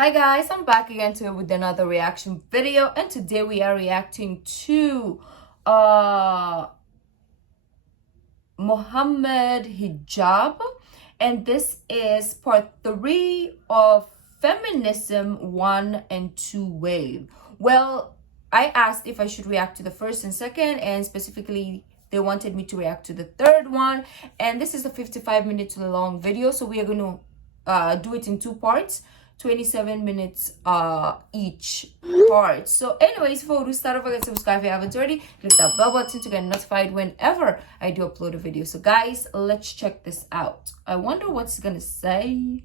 Hi guys, I'm back again with another reaction video, and today we are reacting to Mohammed Hijab, and this is part 3 of Feminism 1 and 2 wave. Well, I asked if I should react to the first and second, and specifically they wanted me to react to the third one, and this is a 55-minute long video, so we are going to do it in 2 parts. 27 minutes each part. So anyways, before we start, don't forget to subscribe if you haven't already. Click that bell button to get notified whenever I do upload a video. So guys, let's check this out. I wonder what it's gonna say.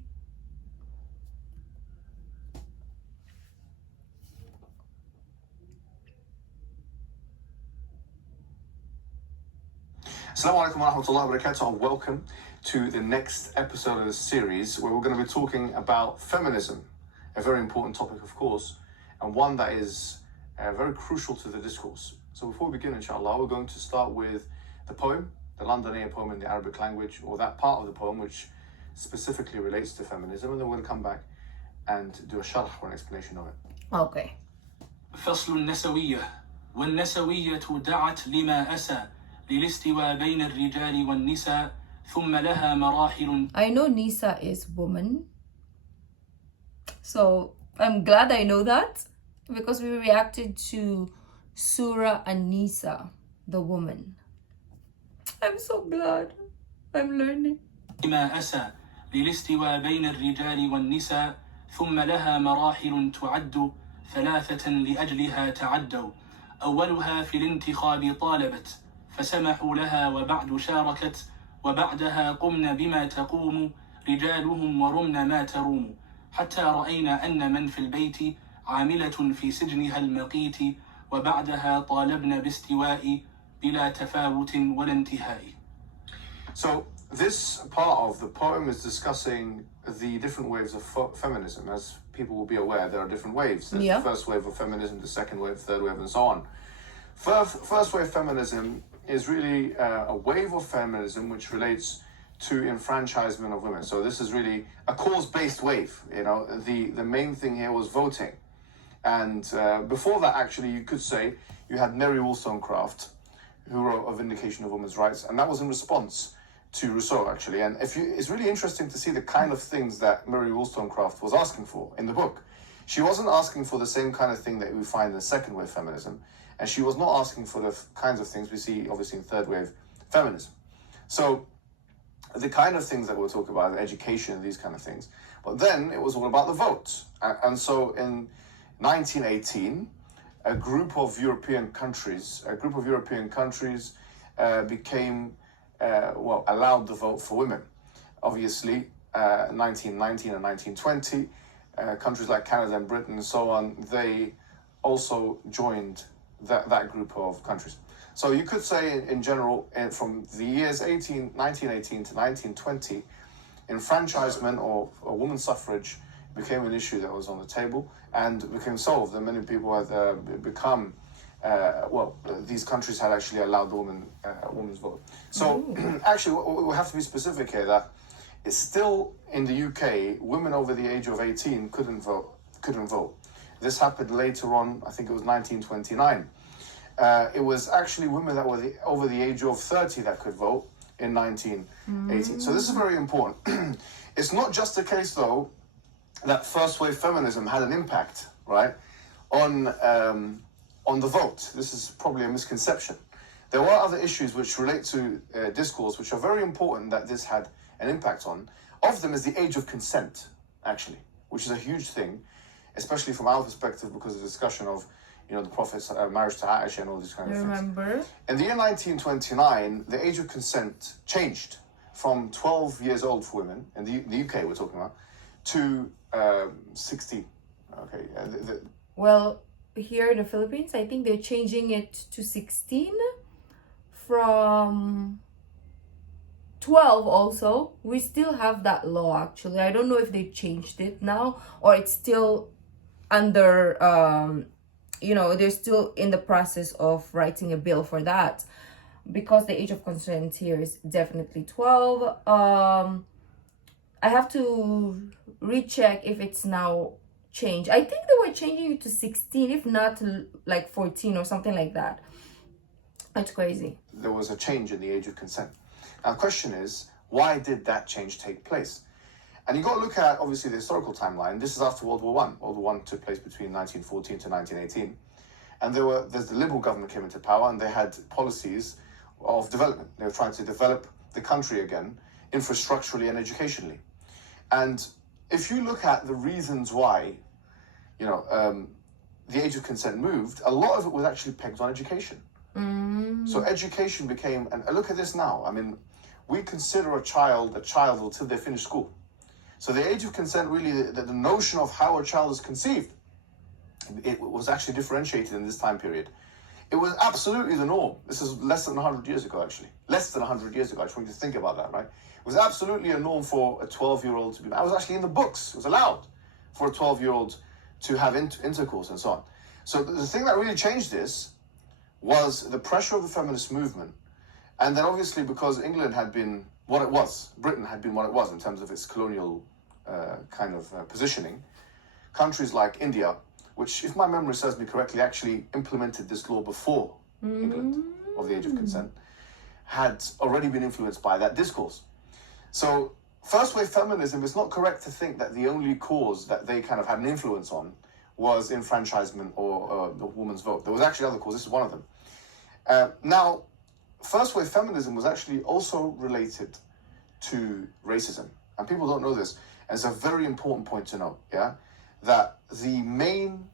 Assalamu alaikum wa rahmatullahi wa barakatuh, and welcome to the next episode of the series where we're going to be talking about feminism, a very important topic, of course, and one that is very crucial to the discourse. So before we begin, inshallah, we're going to start with the poem, the Londoniyyah poem in the Arabic language, or that part of the poem which specifically relates to feminism, and then we're going to come back and do a sharh or an explanation of it. Okay. فصل النسوية والنسوية دعت لما أسى للاستواء بين الرجال والنساء ثم لها مراحل. I know Nisa is woman, so I'm glad I know that because we reacted to Surah An-Nisa, the woman. I'm so glad I'm learning. لما أسى للاستواء بين الرجال والنساء ثم لها مراحل تعد ثلاثة لأجلها تعدوا أولها في الانتخاب طالبت فسمحوا لها وبعد شاركت وبعدها قمن بما تقوم رجالهم ورمن ما تروم حتى رأينا أن من في البيت عاملة في سجنها المقيت وبعدها طالبن باستواء بلا تفاوت ولا انتهاء. So this part of the poem is discussing the different waves of feminism. As people will be aware, there are different waves. There's the first wave of feminism, the second wave, third wave, and so on. First wave feminism is really a wave of feminism which relates to enfranchisement of women. So this is really a cause-based wave. You know, the main thing here was voting. And before that, actually, you could say you had Mary Wollstonecraft, who wrote A Vindication of Women's Rights, and that was in response to Rousseau, actually. And it's really interesting to see the kind of things that Mary Wollstonecraft was asking for in the book. She wasn't asking for the same kind of thing that we find in the second wave feminism, and she was not asking for the kinds of things we see, obviously, in third wave feminism. So the kind of things that we'll talk about, education, these kind of things. But then it was all about the vote. And so in 1918, a group of European countries became, allowed the vote for women. Obviously, 1919 and 1920, countries like Canada and Britain and so on, they also joined that group of countries. So you could say in general, from the years 1918 to 1920, enfranchisement or women's suffrage became an issue that was on the table and became solved. And many people had become, these countries had actually allowed the women's vote. So actually, we have to be specific here that it's still in the UK, women over the age of 18 couldn't vote. This happened later on, I think it was 1929. It was actually women that were over the age of 30 that could vote in 1918. So this is very important. It's not just the case, though, that first wave feminism had an impact, right, on the vote. This is probably a misconception. There were other issues which relate to discourse, which are very important that this had an impact on. Of them is the age of consent, actually, which is a huge thing, especially from our perspective because of the discussion of, you know, the Prophet's marriage to Aisha and all these kind of things. Remember? In the year 1929, the age of consent changed from 12 years old for women, in the UK we're talking about, to 60. Okay. Well, here in the Philippines, I think they're changing it to 16 from 12 also. We still have that law, actually. I don't know if they changed it now or it's still under, they're still in the process of writing a bill for that because the age of consent here is definitely 12. I have to recheck if it's now change. I think they were changing it to 16, if not like 14 or something like that. That's crazy. There was a change in the age of consent. Now, the question is, why did that change take place? And you've got to look at, obviously, the historical timeline. This is after World War I. World War I took place between 1914 to 1918. And the Liberal government came into power, and they had policies of development. They were trying to develop the country again, infrastructurally and educationally. And if you look at the reasons why, the age of consent moved, a lot of it was actually pegged on education. So education became, and look at this now. I mean, we consider a child until they finish school. So the age of consent, really, the notion of how a child is conceived, it was actually differentiated in this time period. It was absolutely the norm. This is less than 100 years ago, actually. Less than 100 years ago. I just want you to think about that, right? It was absolutely a norm for a 12-year-old to be married. It was actually in the books. It was allowed for a 12-year-old to have intercourse and so on. So the thing that really changed this was the pressure of the feminist movement. And then obviously because England had been what it was, Britain had been what it was in terms of its colonial positioning, countries like India, which, if my memory serves me correctly, actually implemented this law before England of the age of consent, had already been influenced by that discourse. So first wave feminism, it's not correct to think that the only cause that they kind of had an influence on was enfranchisement or the woman's vote. There was actually other causes. This is one of them. Now, first wave feminism was actually also related to racism. And people don't know this. And it's a very important point to know, that the main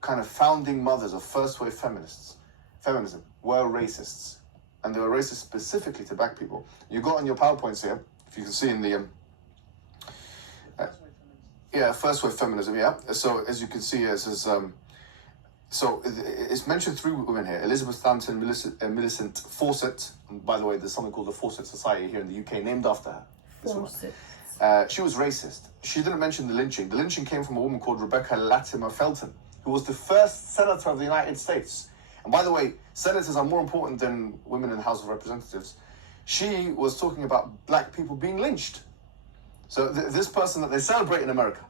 kind of founding mothers of first wave feminism were racists. And they were racist specifically to black people. You got on your PowerPoints here, if you can see in the first wave feminism, So as you can see here, it says, so it's mentioned 3 women here: Elizabeth Stanton, Millicent Fawcett. And by the way, there's something called the Fawcett Society here in the UK named after her. Fawcett. She was racist. She didn't mention the lynching. The lynching came from a woman called Rebecca Latimer Felton, who was the first senator of the United States. And by the way, senators are more important than women in the House of Representatives. She was talking about black people being lynched. So this person that they celebrate in America,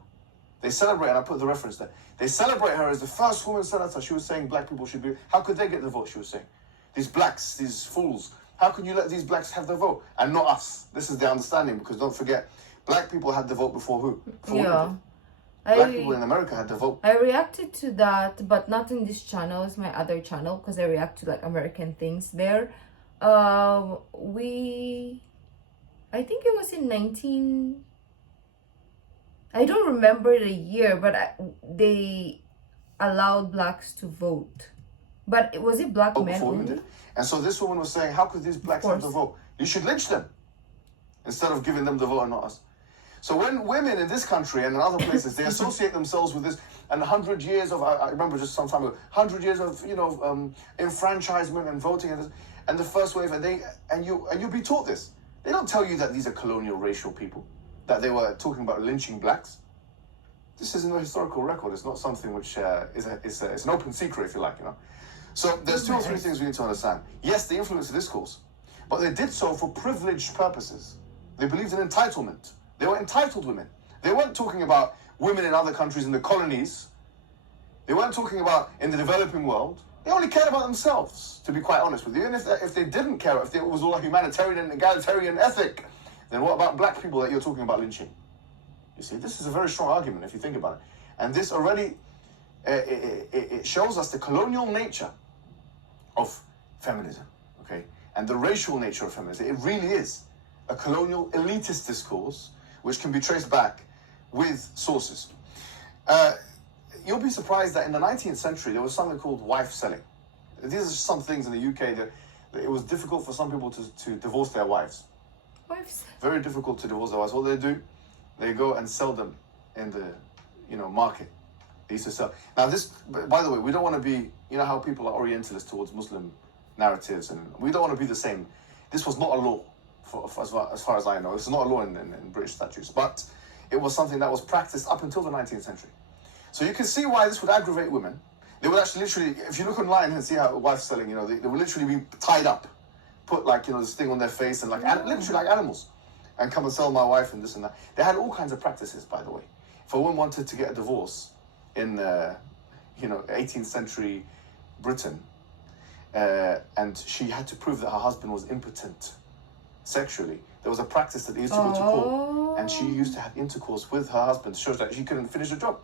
they celebrate, and I put the reference there, they celebrate her as the first woman senator. She was saying black people should be, how could they get the vote, she was saying. These blacks, these fools, how can you let these blacks have the vote and not us? This is the understanding, because don't forget, black people had the vote before who? Before black people in America had the vote. I reacted to that, but not in this channel. It's my other channel, because I react to like American things there. I think it was in I don't remember the year, but they allowed blacks to vote. But was it black men only? And so this woman was saying, how could these blacks have the vote? You should lynch them instead of giving them the vote and not us. So when women in this country and in other places, they associate themselves with this, and 100 years of, I remember just some time ago, 100 years of, enfranchisement and voting and the first wave, and you be taught this. They don't tell you that these are colonial racial people, that they were talking about lynching blacks. This is in the historical record. It's not something which is an open secret, if you like, So there's 2 or 3 things we need to understand. Yes, they influenced the discourse, but they did so for privileged purposes. They believed in entitlement. They were entitled women. They weren't talking about women in other countries in the colonies. They weren't talking about in the developing world. They only cared about themselves, to be quite honest with you. And if they didn't care, if it was all a humanitarian and egalitarian ethic, then what about black people that you're talking about lynching? You see, this is a very strong argument if you think about it. And this already, it shows us the colonial nature of feminism, okay? And the racial nature of feminism. It really is a colonial elitist discourse which can be traced back with sources. You'll be surprised that in the 19th century there was something called wife selling. These are some things in the UK that it was difficult for some people to divorce their wives. Very difficult to divorce their wives. What they do, they go and sell them in the market. They used to sell. Now this, by the way, we don't want to be, how people are orientalist towards Muslim narratives, and we don't want to be the same. This was not a law, as far as I know. It's not a law in British statutes, but it was something that was practiced up until the 19th century. So you can see why this would aggravate women. They would actually literally, if you look online and see how wife selling, they would literally be tied up, put this thing on their face and literally like animals, and come and sell my wife and this and that. They had all kinds of practices, by the way. If a woman wanted to get a divorce in, 18th century Britain, and she had to prove that her husband was impotent sexually, there was a practice that they used to go to court, and she used to have intercourse with her husband to show that she couldn't finish the job.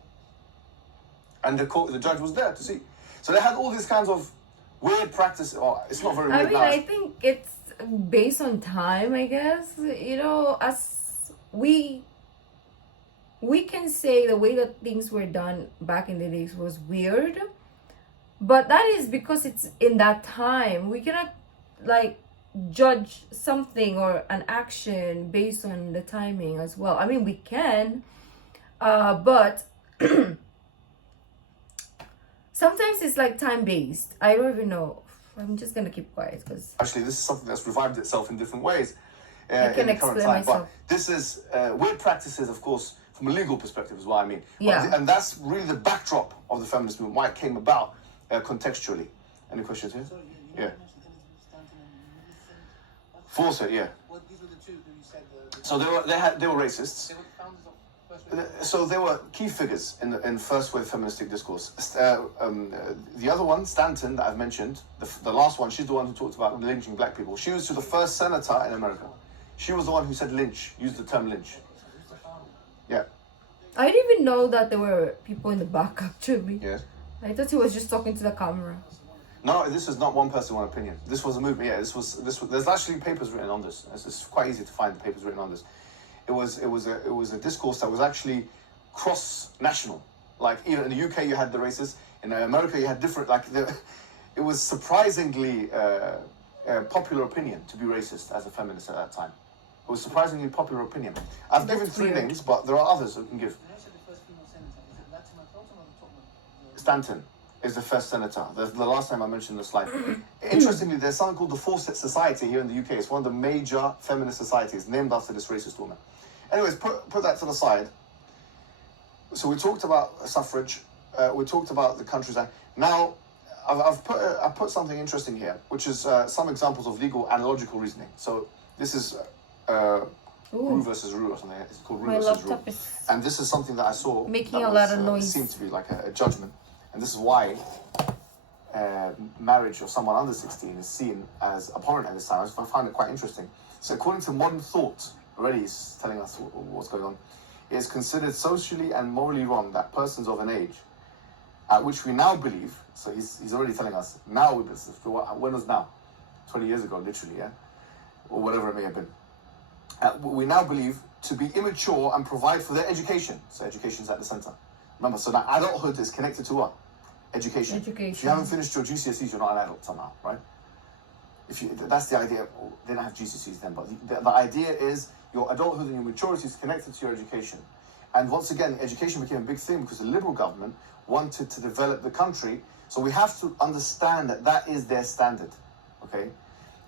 And the judge was there to see. So they had all these kinds of weird practice. Or it's not very weird. I mean, now. I think it's based on time, I guess. As we can say the way that things were done back in the days was weird, but that is because it's in that time. We cannot judge something or an action based on the timing as well. I mean, we can, but sometimes it's time based. I don't even know. I'm just gonna keep quiet because actually this is something that's revived itself in different ways. I can explain myself. But this is weird practices, of course, from a legal perspective is what I mean. Yeah. And that's really the backdrop of the feminist movement, why it came about contextually. Any questions here? Yeah. Fawcett, yeah. Well, these were the two who you said. So they were racists. They were the founders of First Wave. So they were key figures in first wave feministic discourse. The other one, Stanton, that I've mentioned, the last one, she's the one who talked about lynching black people. She was the first senator in America. She was the one who said lynch, used the term lynch. Yeah. I didn't even know that there were people in the back actually. Yes. I thought he was just talking to the camera. No, this is not one person, one opinion. This was a movement. Yeah, this was. There's actually papers written on this. It's quite easy to find the papers written on this. It was a discourse that was actually cross-national. Like even in the UK, you had the racists. In America, you had different. It was surprisingly popular opinion to be racist as a feminist at that time. It was surprisingly popular opinion. I've given three names, but there are others that we can give. You said the first female senator. Is it Latina Felton or the top one? Stanton is the first senator. The last time I mentioned the slide. Interestingly, there's something called the Fawcett Society here in the UK. It's one of the major feminist societies named after this racist woman. Anyways, put that to the side. So we talked about suffrage. We talked about the countries. Now, I've put something interesting here, which is some examples of legal analogical reasoning. So this is Rue versus Rue or something. It's called Rue My versus Rue. laptop is And this is something that I saw making that a lot of noise. seemed to be like a judgment. And this is why marriage of someone under 16 is seen as abhorrent at this time. I find it quite interesting. So according to modern thought, already it's telling us what's going on, it is considered socially and morally wrong that persons of an age at which we now believe, so he's already telling us, now we believe, when was now? 20 years ago, literally, yeah? Or whatever it may have been. We now believe to be immature and provide for their education. So education's at the center. Remember, so now adulthood is connected to what? Education. If you haven't finished your GCSEs, you're not an adult somehow, right? That's the idea. They don't have GCSEs then, but the idea is your adulthood and your maturity is connected to your education. And once again, education became a big thing because the Liberal government wanted to develop the country. So we have to understand that that is their standard, okay?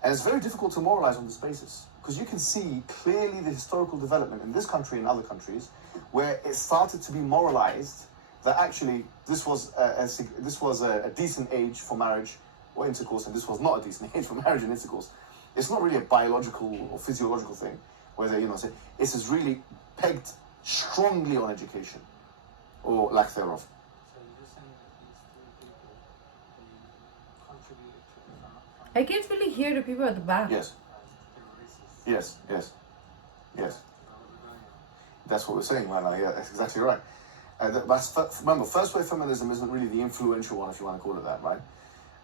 And it's very difficult to moralize on this basis because you can see clearly the historical development in this country and other countries where it started to be moralized that actually this was a decent age for marriage or intercourse, and this was not a decent age for marriage and intercourse. It's not really a biological or physiological thing, whether say this is really pegged strongly on education or lack thereof. So you're saying that these three people contributed to I can't really hear the people at the back. Yes. they were racist. Yes. That's what we're saying right now. Yeah, that's exactly right. Remember, first wave feminism isn't really the influential one, if you want to call it that, right?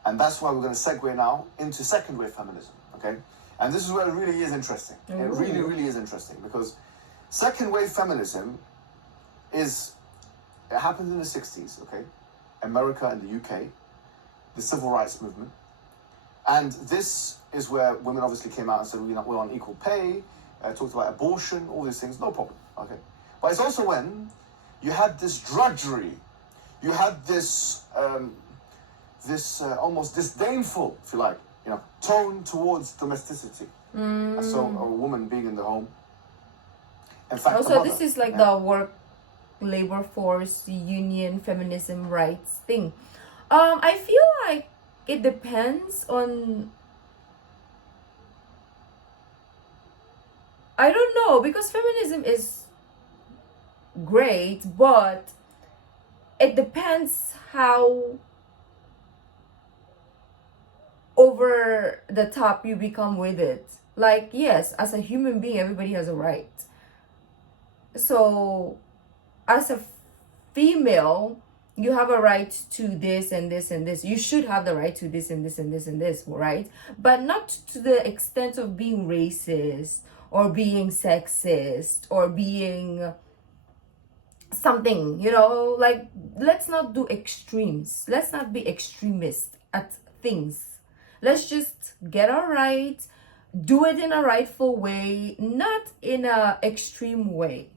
And that's why we're going to segue now into second wave feminism, okay? And this is where it really is interesting. It really, really is interesting because second wave feminism it happened in the 60s, okay? America and the UK, the civil rights movement. And this is where women obviously came out and said, we're on equal pay, talked about abortion, all these things, no problem, okay? But it's also when you had this drudgery, you had this almost disdainful, if you like, tone towards domesticity. And so a woman being in the home. In fact, Also, this is like the work, labor force, union, feminism rights thing. I feel like it depends on. I don't know, because feminism is great, but it depends how over the top you become with it. Like, yes, as a human being, everybody has a right. So, as a female, you have a right to this and this and this. You should have the right to this and this and this and this, right? But not to the extent of being racist or being sexist or being something, like, let's not do extremes. Let's not be extremist at things. Let's just get our right, do it in a rightful way, not in a extreme way.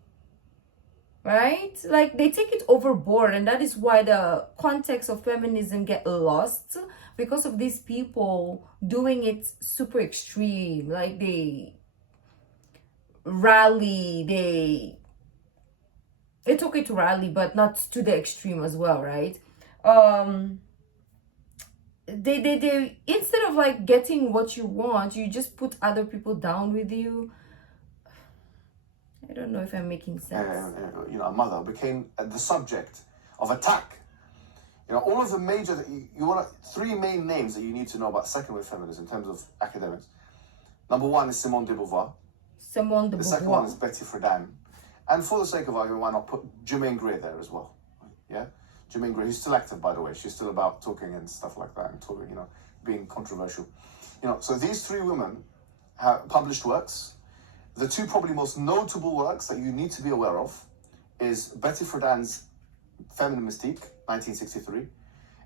Right? Like, they take it overboard, and that is why the context of feminism get lost, because of these people doing it super extreme. Like, they rally, it's okay to rally, but not to the extreme as well, right? They instead of like getting what you want, you just put other people down with you. I don't know if I'm making sense. A mother became the subject of attack. All of the major, you want three main names that you need to know about second wave feminism in terms of academics. Number one is Simone de Beauvoir. The second one is Betty Friedan. And for the sake of argument, why not put Germaine Greer there as well? Yeah? Germaine Greer, who's still active, by the way. She's still about talking and stuff like that, and talking, being controversial. So these three women have published works. The two probably most notable works that you need to be aware of is Betty Friedan's Feminine Mystique, 1963,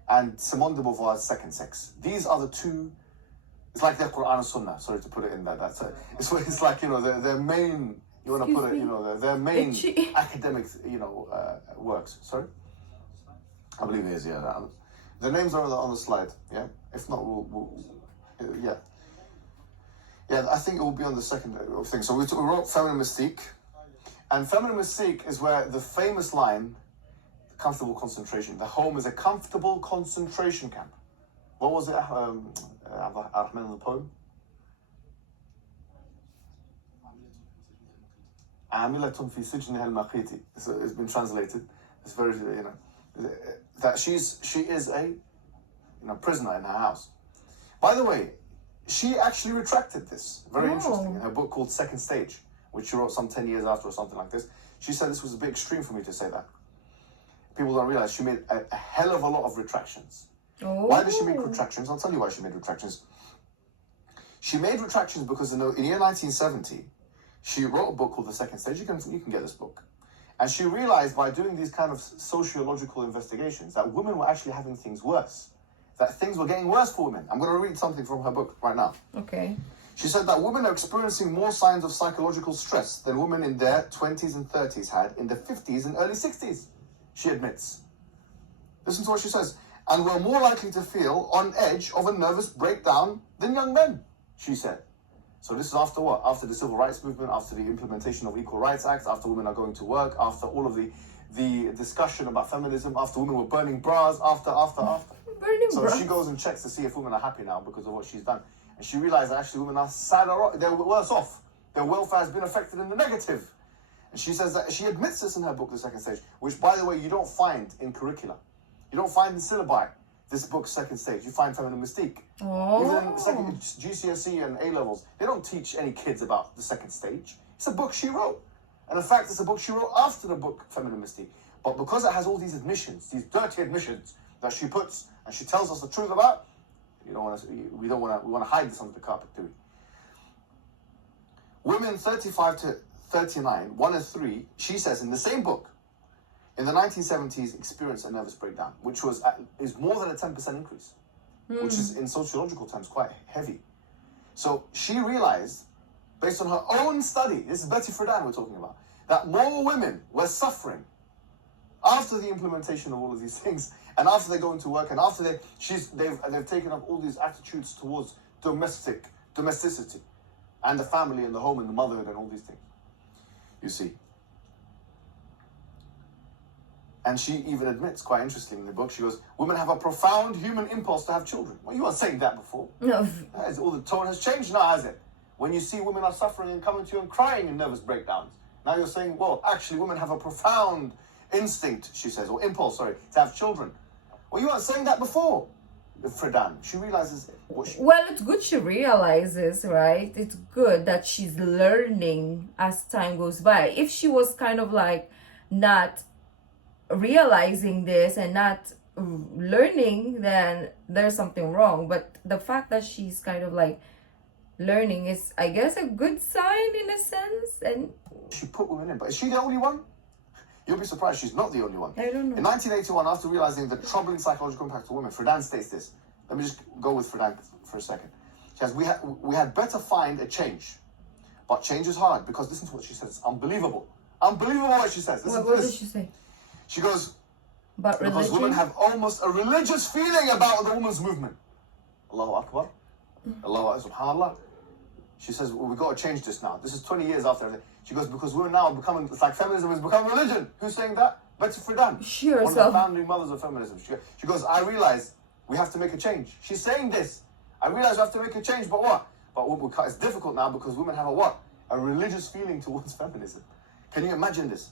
and Simone de Beauvoir's Second Sex. These are the two. It's like their Quran and Sunnah. Sorry to put it in that. It's like their main. You want to put it. Their main academic works. Sorry. I believe it is. Yeah. The names are on the slide. Yeah. If not, we'll yeah. Yeah, I think it will be on the second thing. So we wrote Feminine Mystique. And Feminine Mystique is where the famous line, comfortable concentration, the home is a comfortable concentration camp. What was it, Ar-Rahman in the poem? Amilatun fi sijniha al-maqiti. So it's been translated. It's very, that she is a prisoner in her house. By the way, she actually retracted this. Very interesting. In her book called Second Stage, which she wrote some 10 years after or something like this, she said this was a bit extreme for me to say that. People don't realize she made a hell of a lot of retractions. Why did she make retractions? I'll tell you why she made retractions. She made retractions because in the year 1970, she wrote a book called The Second Stage. You can get this book. And she realized by doing these kind of sociological investigations that women were actually having things worse. That things were getting worse for women. I'm going to read something from her book right now. Okay. She said that women are experiencing more signs of psychological stress than women in their 20s and 30s had in the 50s and early 60s, she admits. Listen to what she says. And we're more likely to feel on edge of a nervous breakdown than young men, she said. So this is after what? After the civil rights movement, after the implementation of Equal Rights Act, after women are going to work, after all of the discussion about feminism, after women were burning bras, after. So she goes and checks to see if women are happy now because of what she's done. And she realized that actually women are sadder, they're worse off. Their welfare has been affected in the negative. And she says that, she admits this in her book, The Second Stage, which, by the way, you don't find in curricula. You don't find in syllabi, this book, Second Stage. You find Feminine Mystique. Even in second GCSE and A-levels, they don't teach any kids about the second stage. It's a book she wrote. And in fact, it's a book she wrote after the book, Feminine Mystique. But because it has all these admissions, these dirty admissions that she puts and she tells us the truth about, we want to hide this under the carpet, do we? Women 35 to 39, 1 in 3, she says in the same book, in the 1970s experienced a nervous breakdown, which is more than a 10% increase, which is in sociological terms quite heavy. So she realized, based on her own study, this is Betty Friedan we're talking about, that more women were suffering after the implementation of all of these things, and after they go into work, and after they've taken up all these attitudes towards domesticity, and the family and the home and the motherhood and all these things. You see. And she even admits, quite interestingly in the book, she goes, women have a profound human impulse to have children. Well, you weren't saying that before. No. All the tone has changed now, has it? When you see women are suffering and coming to you and crying in nervous breakdowns, Now you're saying, well, actually, women have a profound instinct, she says, or impulse, sorry, to have children. Well, you weren't saying that before, Fredan. She realizes what she... Well, it's good she realizes, right? It's good that she's learning as time goes by. If she was kind of like not realizing this and not learning, then there's something wrong. But the fact that she's kind of like learning is, I guess, a good sign in a sense. And she put women in, but is she the only one? You'll be surprised she's not the only one. I don't know. In 1981, after realizing the troubling psychological impact of women, Fredan states this. Let me just go with Fredan for a second. She says, we had better find a change. But change is hard, because listen to what she says. It's unbelievable. Unbelievable what she says. Listen to what this. did she say? She goes, About because religion? women have almost a religious feeling about the women's movement. Allahu Akbar. Allahu Akbar. SubhanAllah. She says, well, we've got to change this now. This is 20 years after everything. She goes, because women now are becoming, it's like feminism has become religion. Who's saying that? Betty Friedan. She One of herself. the founding mothers of feminism. She goes, I realize we have to make a change. She's saying this. I realize we have to make a change, but what? But it's difficult now because women have a what? A religious feeling towards feminism. Can you imagine this?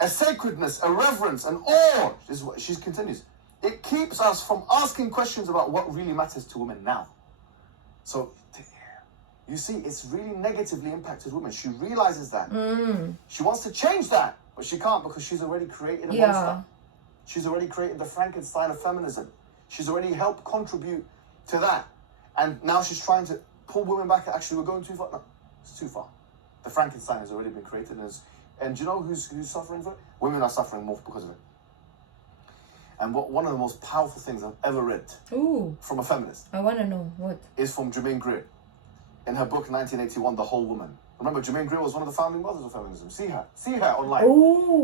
A sacredness, a reverence, an awe. This is what she continues. It keeps us from asking questions about what really matters to women now. So, you see, it's really negatively impacted women. She realizes that. She wants to change that, but she can't because she's already created a monster. She's already created the Frankenstein of feminism. She's already helped contribute to that. And now she's trying to pull women back. Actually, we're going too far. No, it's too far. The Frankenstein has already been created. And do you know who's suffering for it? Women are suffering more because of it. And one of the most powerful things I've ever read from a feminist, I want to know what is from Germaine Greer. In her book 1981, The Whole Woman. Remember, Germaine Greer was one of the founding mothers of feminism. See her online.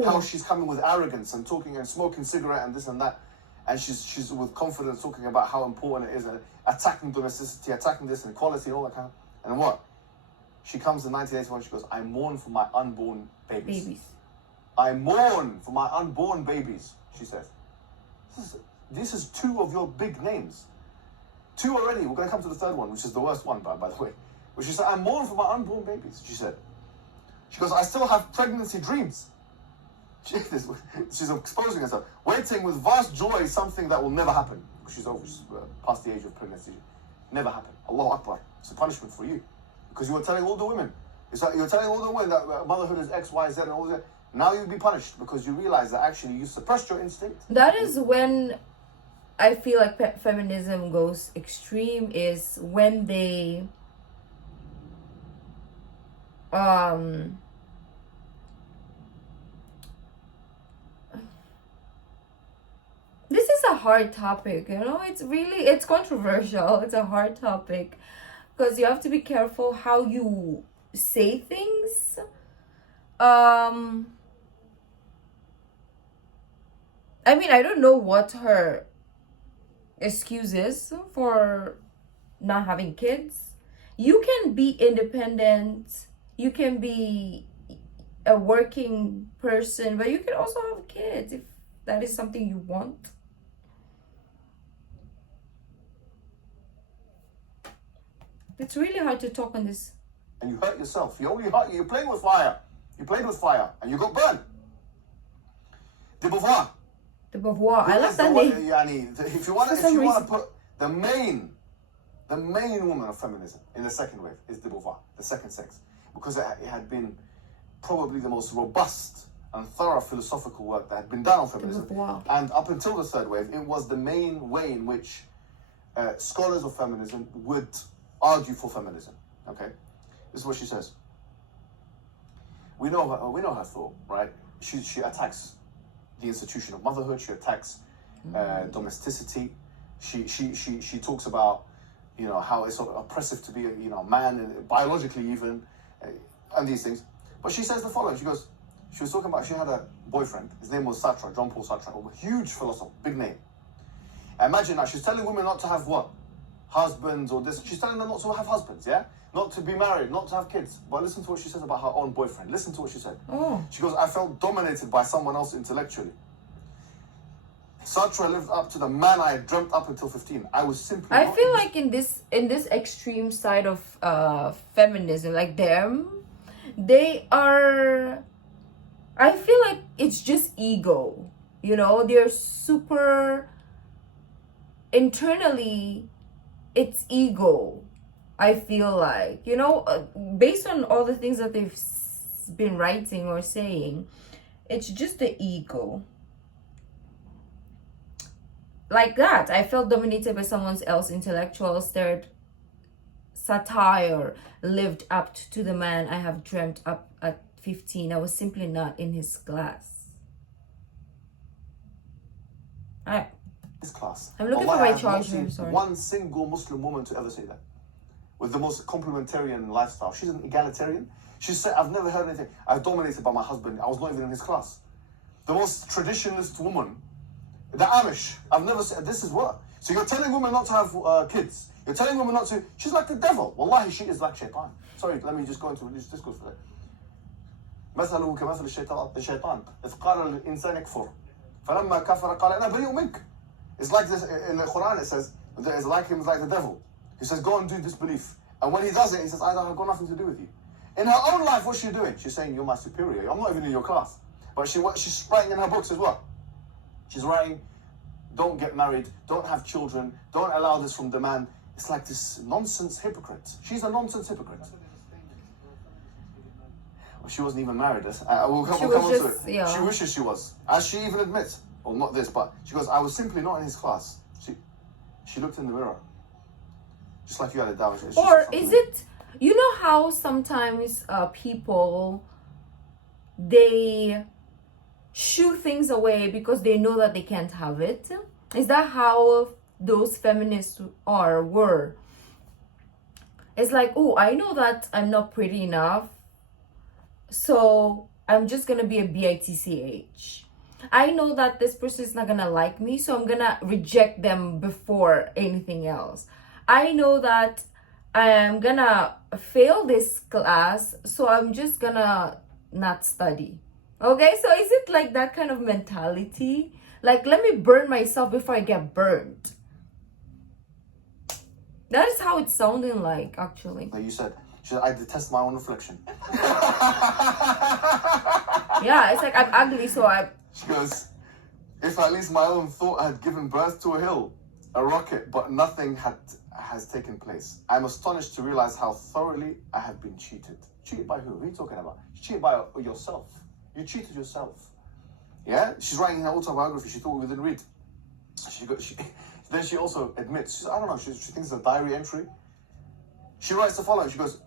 How she's coming with arrogance and talking and smoking cigarette and this and that. And she's with confidence talking about how important it is and attacking domesticity, attacking this and equality and all that kind of. And what? She comes in 1981, she goes, I mourn for my unborn babies. I mourn for my unborn babies, she says. This is two of your big names. Two already. We're going to come to the third one, which is the worst one, by the way. Which she said, I mourn for my unborn babies, she said. She goes, I still have pregnancy dreams. She's exposing herself. Waiting with vast joy something that will never happen. She's past the age of pregnancy. Never happen. Allahu Akbar. It's a punishment for you. Because you were telling all the women. It's like you're telling all the women that motherhood is X, Y, Z and all that. Now you'll be punished because you realize that actually you suppressed your instinct. That is when I feel like feminism goes extreme, is when they this is a hard topic, it's controversial. It's a hard topic because you have to be careful how you say things. I mean, I don't know what her excuse is for not having kids. You can be independent, you can be a working person, but you can also have kids if that is something you want. It's really hard to talk on this. And you hurt yourself. You're playing with fire. You played with fire and you got burned. De Beauvoir. De Beauvoir. I like that name. If you want to put the main woman of feminism in the second wave is De Beauvoir, the second sex, because it had been probably the most robust and thorough philosophical work that had been done on feminism. And up until the third wave, it was the main way in which scholars of feminism would argue for feminism. Okay, this is what she says. We know her thought, right? She attacks the institution of motherhood. She attacks domesticity. She talks about how it's sort of oppressive to be a man, and biologically even, and these things. But she says the following. She was talking about she had a boyfriend. His name was Sartre, Jean-Paul Sartre, a huge philosopher, big name. Imagine now she's telling women not to have what? Husbands or this. She's telling them not to have husbands, yeah? Not to be married, not to have kids. But listen to what she says about her own boyfriend. Listen to what she said. She goes, I felt dominated by someone else intellectually. Sartre lived up to the man I had dreamt up until 15. I was simply... I feel like in this extreme side of feminism, like them, they are, I feel like it's just ego, you know, they're super, internally, it's ego. I feel like, you know, based on all the things that they've been writing or saying, it's just the ego. Like that, I felt dominated by someone else's intellectual stared satire, lived up to the man I have dreamt up at 15. I was simply not in his class. Alright. His class. I'm looking Wallahi, for my I have not charger, seen sorry. one single Muslim woman to ever say that. With the most complementarian lifestyle. She's an egalitarian. She said, I've never heard anything. I was dominated by my husband. I was not even in his class. The most traditionalist woman, the Amish. I've never said, this is what? So you're telling women not to have kids. You're telling women not to, she's like the devil. Wallahi, she is like shaitan. Sorry, let me just go into religious discourse for that. مثله كمثل الشيطان إذ قال الإنسان يكفر فلما كفر قال أنا بريء منك. It's like this in the Quran. It says it's like him, like the devil. He says, go and do disbelief, and when he does it, he says, I've got nothing to do with you. In her own life, what's she doing? She's saying, you're my superior. I'm not even in your class. But she's writing in her books as well. She's writing, don't get married, don't have children, don't allow this from the man. It's like this nonsense hypocrite. She's a nonsense hypocrite. Well, she wasn't even married. We'll come on to it. Yeah. She wishes she was. As she even admits. Well, not this, but she goes, I was simply not in his class. She looked in the mirror. Just like you had a doubt. Or is it, you know how sometimes people, they shoo things away because they know that they can't have it? Is that how those feminists were? It's like, oh, I know that I'm not pretty enough, so I'm just gonna be a bitch. I know that this person is not gonna like me, so I'm gonna reject them before anything else. I know that I am gonna fail this class, so I'm just gonna not study. Okay, so is it like that kind of mentality? Like, let me burn myself before I get burned. That is how it's sounding like, actually. Like you said, she said, I detest my own reflection. Yeah, it's like I'm ugly, so I... She goes, if at least my own thought had given birth to a hill, a rocket, but nothing has taken place. I'm astonished to realize how thoroughly I have been cheated. Cheated by who? Who are you talking about? Cheated by yourself. You cheated yourself. Yeah? She's writing her autobiography. She thought we didn't read. Then she also admits, I don't know, she thinks it's a diary entry. She writes the following. She goes,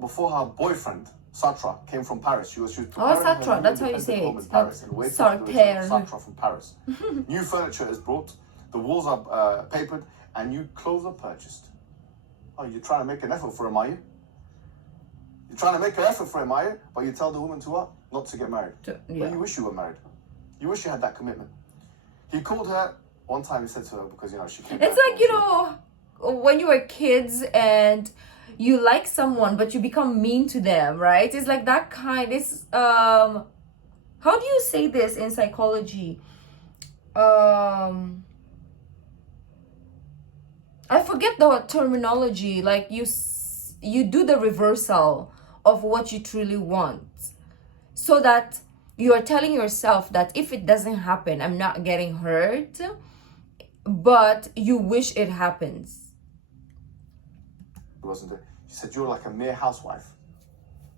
before her boyfriend, Sartre, came from Paris. She was Sartre, that's how you say it. Sartre from Paris. New furniture is brought, the walls are papered, and new clothes are purchased. Oh, you're trying to make an effort for him, are you? You're trying to make an effort for him, are you? But you tell the woman to what? Not to get married. Yeah. But you wish you were married. You wish you had that commitment. He called her, one time he said to her, because, you know, she came It's back like, you know, when you were kids and you like someone, but you become mean to them, right? It's like that kind, it's, how do you say this in psychology? I forget the terminology. Like you do the reversal of what you truly want, so that you are telling yourself that if it doesn't happen, I'm not getting hurt, but you wish it happens. Wasn't it? She said, you're like a mere housewife.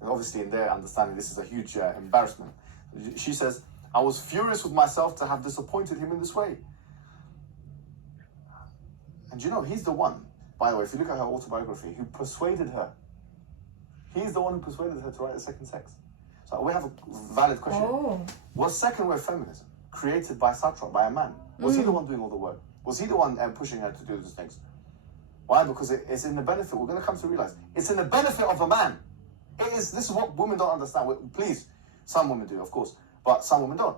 And obviously in their understanding, this is a huge embarrassment. She says, I was furious with myself to have disappointed him in this way. And you know, he's the one, by the way, if you look at her autobiography, who persuaded her. He's the one who persuaded her to write The Second Sex. So we have a valid question. Oh. Was second wave feminism created by Sartre, by a man? Was he the one doing all the work? Was he the one pushing her to do these things? Why? Because it's in the benefit, we're going to come to realize, it's in the benefit of a man. This is what women don't understand. Please, some women do, of course, but some women don't.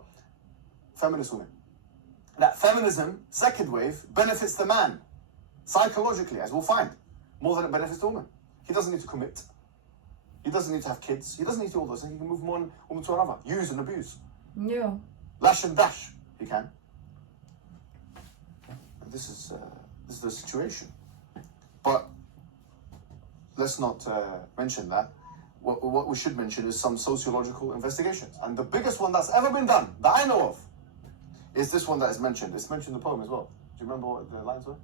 Feminist women. That feminism, second wave, benefits the man. Psychologically, as we'll find, more than it benefits the woman. He doesn't need to commit. He doesn't need to have kids. He doesn't need to do all those things. He can move from one woman to another. Use and abuse. Yeah. Lash and dash. He can. And this is the situation. But let's not mention that. what we should mention is some sociological investigations. And the biggest one that's ever been done, that I know of, is this one that is mentioned. It's mentioned in the poem as well. Do you remember what the lines were?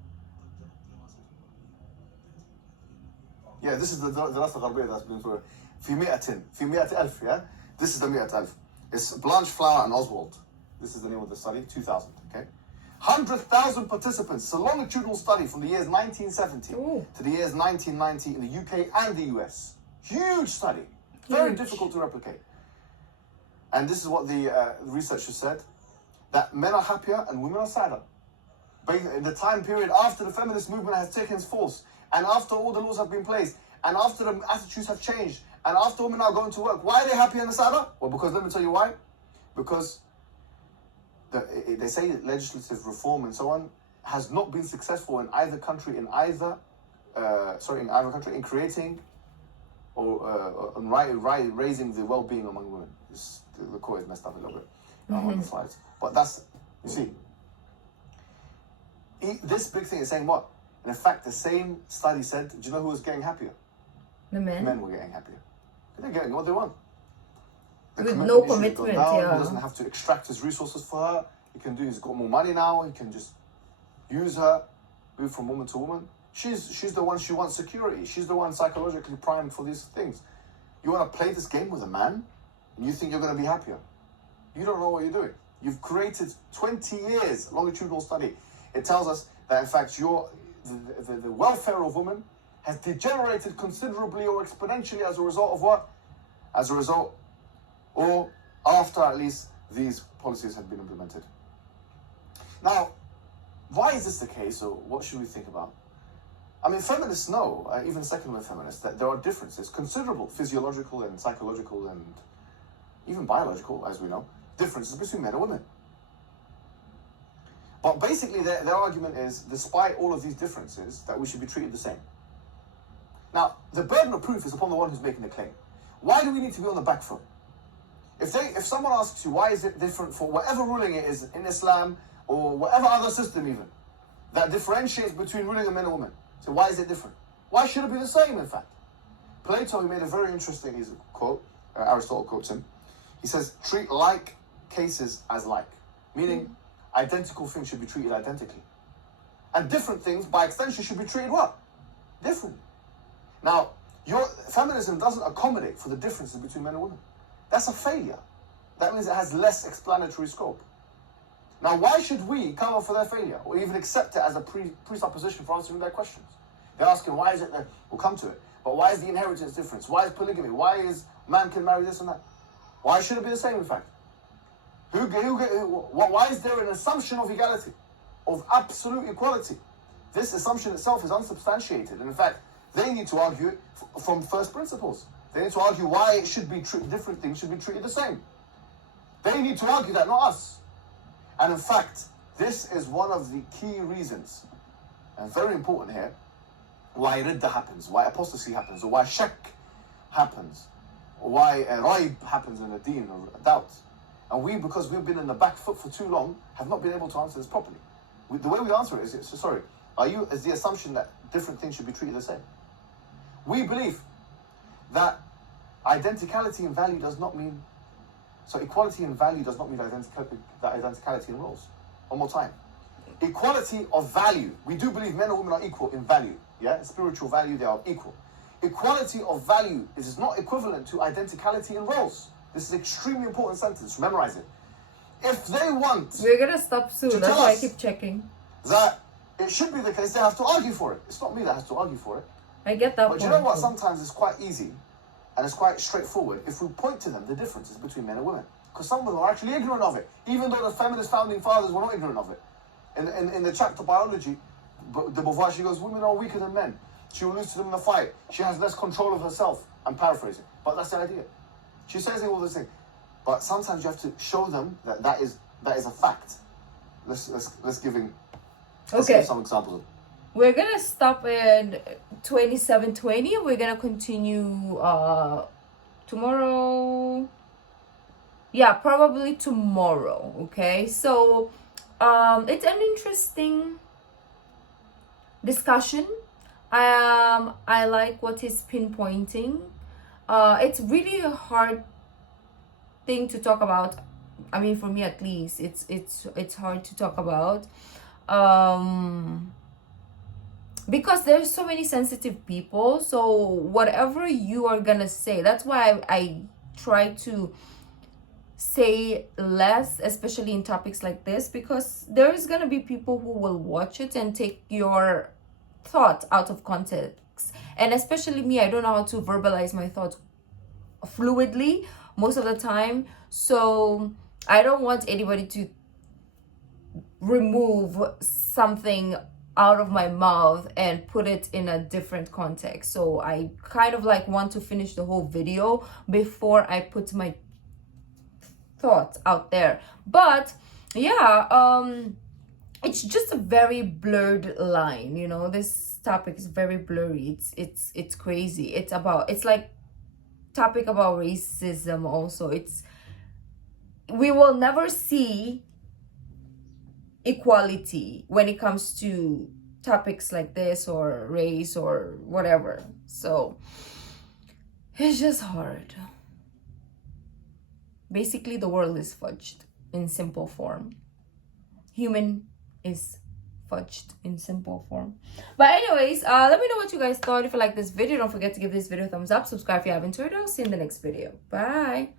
Yeah, this is the دراسة الغربية that's been through. في مئة ألف, yeah? This is the مئة ألف. It's Blanche Flower and Oswald. This is the name of the study, 2000, okay? 100,000 participants. It's a longitudinal study from the years 1970 to the years 1990 in the UK and the US. Huge study. Very difficult to replicate. And this is what the researchers said, that men are happier and women are sadder. In the time period after the feminist movement has taken its force, and after all the laws have been placed, and after the attitudes have changed, and after women are going to work, why are they happier and sadder? Well, because let me tell you why. Because they say that legislative reform and so on has not been successful in either country, in either country, in creating or raising the well-being among women. The quote is messed up a little bit on the slides, but that's, you see, this big thing is saying what? And in fact, the same study said, do you know who was getting happier? The men. Men were getting happier. They're getting what they want. With no commitment, yeah. He doesn't have to extract his resources for her. He's got more money now. He can just use her, move from woman to woman. She's the one she wants security. She's the one psychologically primed for these things. You want to play this game with a man, and you think you're going to be happier. You don't know what you're doing. You've created 20 years longitudinal study. It tells us that in fact the welfare of women has degenerated considerably or exponentially as a result of what? As a result, or after at least these policies have been implemented. Now, why is this the case, or what should we think about? I mean, feminists know, even second-wave feminists, that there are differences, considerable physiological and psychological and even biological, as we know, differences between men and women. But basically, their argument is, despite all of these differences, that we should be treated the same. Now, the burden of proof is upon the one who's making the claim. Why do we need to be on the back foot? If someone asks you, why is it different for whatever ruling it is in Islam, or whatever other system even, that differentiates between ruling a man and woman, so why is it different? Why should it be the same, in fact? Plato, he made a very interesting quote, Aristotle quotes him. He says, treat like cases as like, meaning identical things should be treated identically. And different things, by extension, should be treated what? Different. Now, your feminism doesn't accommodate for the differences between men and women. That's a failure. That means it has less explanatory scope. Now, why should we cover for their failure, or even accept it as a presupposition for answering their questions? They're asking, why is it that we'll come to it, but why is the inheritance difference? Why is polygamy? Why is man can marry this and that? Why should it be the same, in fact? Why is there an assumption of equality, of absolute equality? This assumption itself is unsubstantiated. And in fact, they need to argue it from first principles. They need to argue why it should be different things should be treated the same. They need to argue that, not us. And in fact, this is one of the key reasons, and very important here, why ridda happens, why apostasy happens, or why shak happens, or why raib happens in the deen, or doubt. And we, because we've been in the back foot for too long, have not been able to answer this properly. The way we answer it is, is the assumption that different things should be treated the same. We believe that identicality in value does not mean, so equality in value does not mean identicality in roles. One more time. Equality of value. We do believe men and women are equal in value. Yeah, spiritual value, they are equal. Equality of value is not equivalent to identicality in roles. This is an extremely important sentence. Memorize it. If they want, we're gonna stop soon. That's why I keep checking. That it should be the case, they have to argue for it. It's not me that has to argue for it. I get that. But you know what? Sometimes it's quite easy and it's quite straightforward if we point to them the differences between men and women. Because some of them are actually ignorant of it, even though the feminist founding fathers were not ignorant of it. In the chapter Biology, de Beauvoir, she goes, women are weaker than men. She will lose to them in a fight. She has less control of herself. I'm paraphrasing, but that's the idea. She says all this thing, but sometimes you have to show them that is a fact. Let's give some examples. We're gonna stop in 27:20. We're gonna continue tomorrow. Yeah, probably tomorrow. Okay, so it's an interesting discussion. I like what he's pinpointing. It's really a hard thing to talk about. I mean, for me at least, it's hard to talk about, because there's so many sensitive people. So whatever you are gonna say, that's why I try to say less, especially in topics like this, because there's gonna be people who will watch it and take your thought out of context. And especially me, I don't know how to verbalize my thoughts fluidly most of the time, so I don't want anybody to remove something out of my mouth and put it in a different context. So I kind of like want to finish the whole video before I put my thoughts out there. But yeah, it's just a very blurred line, you know. This topic is very blurry. It's crazy. It's like topic about racism also. We will never see equality when it comes to topics like this, or race, or whatever. So it's just hard. Basically, the world is fudged in simple form. Human is fudged in simple form. But anyways, let me know what you guys thought. If you like this video, don't forget to give this video a thumbs up. Subscribe if you haven't already. I'll see you in the next video. Bye.